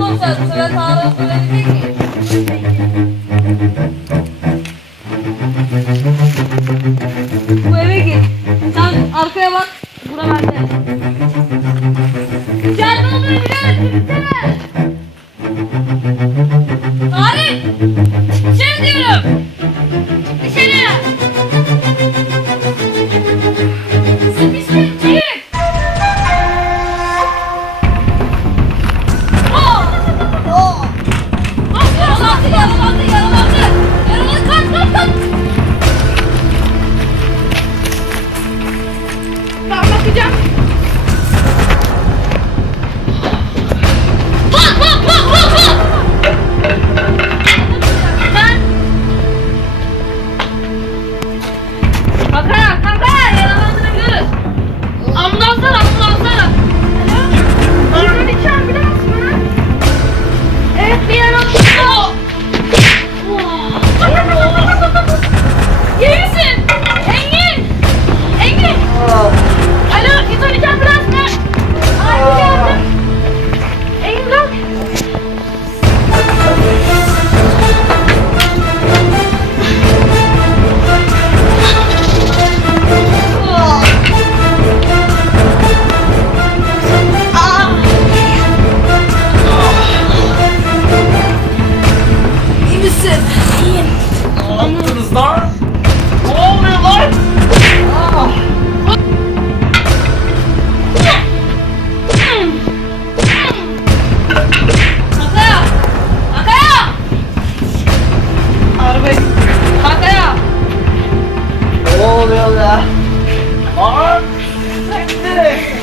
Dostlar bu sefer Tarık öğrenecek mi? Bu eve gir. Sen arkaya bak. Bura bende. Ne yaptınız lan? Ne oluyor lan? Kakaya! Kakaya! Arabayı... Kakaya! Ne oluyor ya? Lan! Sen direkt!